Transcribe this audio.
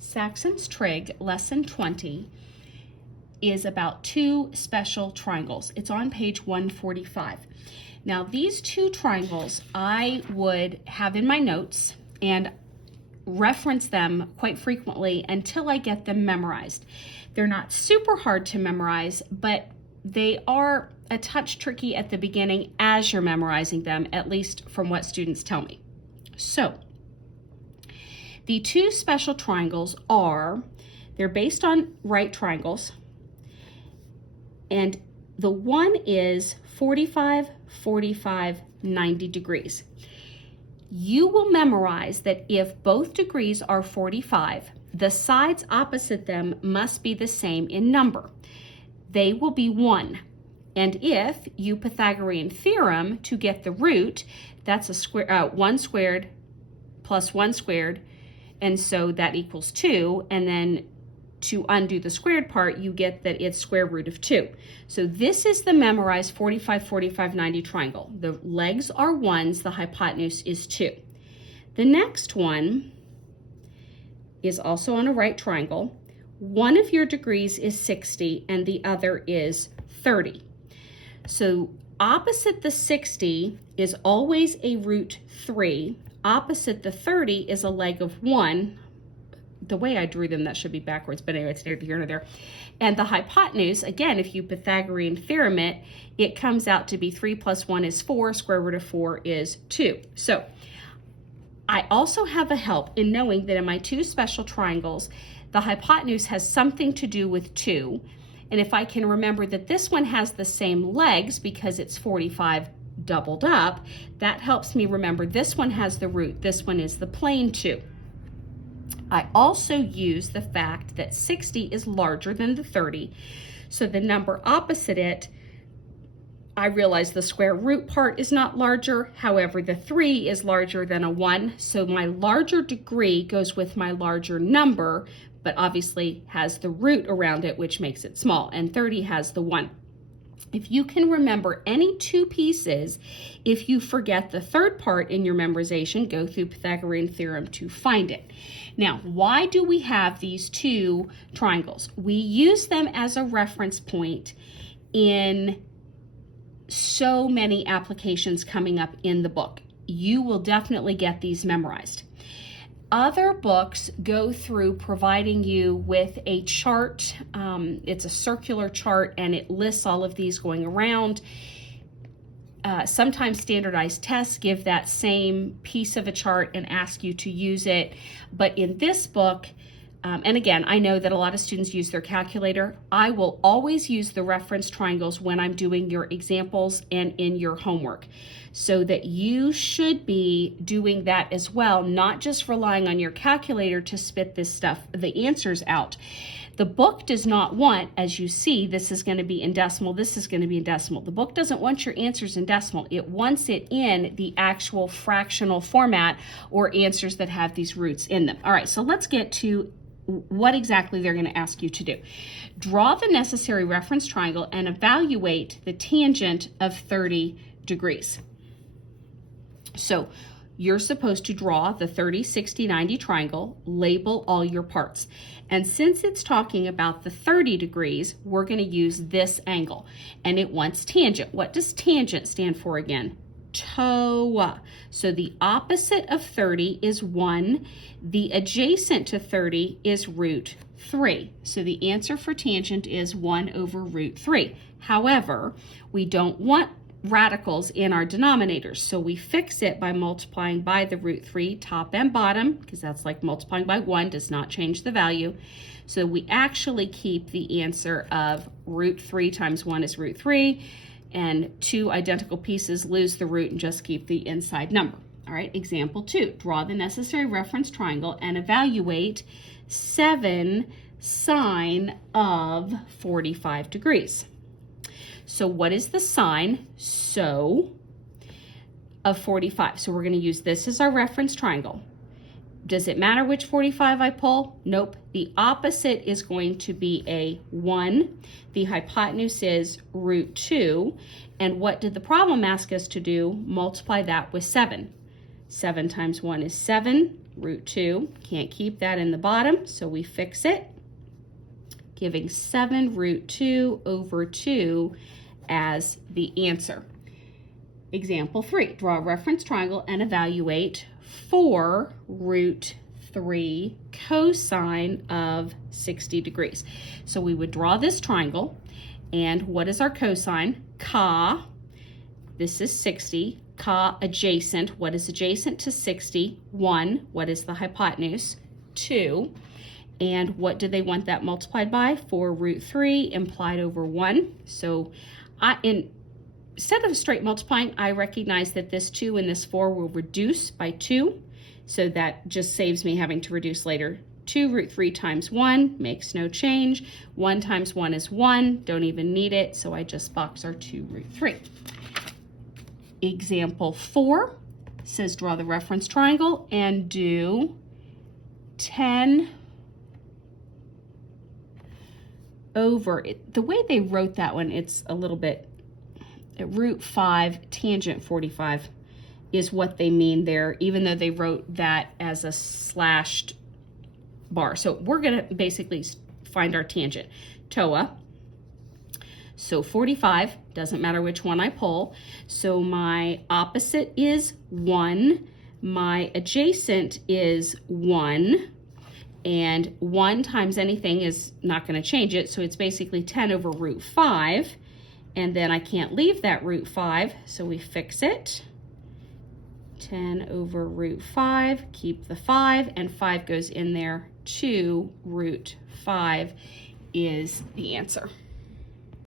Saxon's Trig, lesson 20, is about two special triangles. It's on page 145. Now these two triangles I would have in my notes and reference them quite frequently until I get them memorized. They're not super hard to memorize, but they are a touch tricky at the beginning as you're memorizing them, at least from what students tell me. So, the two special triangles they're based on right triangles, and the one is 45, 45, 90 degrees. You will memorize that if both degrees are 45, the sides opposite them must be the same in number. They will be 1. And if you Pythagorean theorem to get the root, that's 1 squared plus 1 squared, and so that equals 2, and then to undo the squared part, you get that it's square root of 2. So this is the memorized 45, 45, 90 triangle. The legs are 1s, the hypotenuse is 2. The next one is also on a right triangle. One of your degrees is 60 and the other is 30. So opposite the 60 is always a root 3. Opposite the 30 is a leg of 1. The way I drew them, that should be backwards, but anyway, it's neither here nor there. And the hypotenuse, again, if you Pythagorean theorem it comes out to be 3 plus 1 is 4, square root of 4 is 2. So I also have a help in knowing that in my two special triangles, the hypotenuse has something to do with 2. And if I can remember that this one has the same legs because it's 45 doubled up, that helps me remember this one has the root, this one is the plane 2. I also use the fact that 60 is larger than the 30, so the number opposite it, I realize the square root part is not larger, however the 3 is larger than a 1, so my larger degree goes with my larger number, but obviously has the root around it, which makes it small, and 30 has the 1. If you can remember any two pieces, if you forget the third part in your memorization, go through Pythagorean theorem to find it. Now, why do we have these two triangles? We use them as a reference point in so many applications coming up in the book. You will definitely get these memorized. Other books go through providing you with a chart. It's a circular chart and it lists all of these going around. Sometimes standardized tests give that same piece of a chart and ask you to use it. But in this book, and again, I know that a lot of students use their calculator. I will always use the reference triangles when I'm doing your examples and in your homework, so that you should be doing that as well, not just relying on your calculator to spit this stuff, the answers out. The book does not want, as you see, this is going to be in decimal, this is going to be in decimal. The book doesn't want your answers in decimal. It wants it in the actual fractional format or answers that have these roots in them. All right, so let's get to what exactly they're going to ask you to do. Draw the necessary reference triangle and evaluate the tangent of 30 degrees. So you're supposed to draw the 30, 60, 90 triangle, label all your parts. And since it's talking about the 30 degrees, we're going to use this angle. And it wants tangent. What does tangent stand for again? TOA. So the opposite of 30 is 1. The adjacent to 30 is root 3. So the answer for tangent is 1 over root 3. However, we don't want radicals in our denominators, so we fix it by multiplying by the root 3 top and bottom, because that's like multiplying by 1, does not change the value. So we actually keep the answer of root 3 times 1 is root 3, and two identical pieces lose the root and just keep the inside number. All right, example 2. Draw the necessary reference triangle and evaluate 7 sine of 45 degrees. So what is the sine of 45? So we're going to use this as our reference triangle. Does it matter which 45 I pull? Nope. The opposite is going to be a 1. The hypotenuse is root 2. And what did the problem ask us to do? Multiply that with 7. 7 times 1 is 7. root 2. Can't keep that in the bottom, so we fix it, giving 7 root 2 over 2 as the answer. Example 3, draw a reference triangle and evaluate 4 root 3 cosine of 60 degrees. So we would draw this triangle, and what is our cosine? Ca, this is 60, ca adjacent, what is adjacent to 60? 1, what is the hypotenuse? 2, and what do they want that multiplied by? 4 root 3 implied over 1. So instead of straight multiplying, I recognize that this 2 and this 4 will reduce by 2, so that just saves me having to reduce later. 2 root 3 times 1 makes no change. 1 times 1 is 1, don't even need it, so I just box our 2 root 3. Example 4 says draw the reference triangle and do 10 over, the way they wrote that one, it's a little bit, root 5 tangent 45 is what they mean there, even though they wrote that as a slashed bar. So we're going to basically find our tangent, TOA. So 45, doesn't matter which one I pull. So my opposite is 1, my adjacent is 1, and 1 times anything is not going to change it, so it's basically 10 over root 5, and then I can't leave that root 5, so we fix it. 10 over root 5, keep the 5, and 5 goes in there. 2 root 5 is the answer.